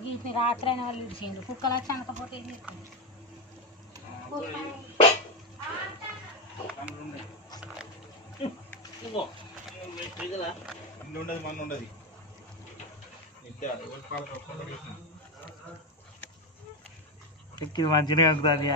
గీసి రాత్రి అయిన వాళ్ళు ఇడిచిండ్రు కుక్కలు వచ్చి అనకపోతే ఉండదు మన ఉండదు మంచిగా కంకుతాది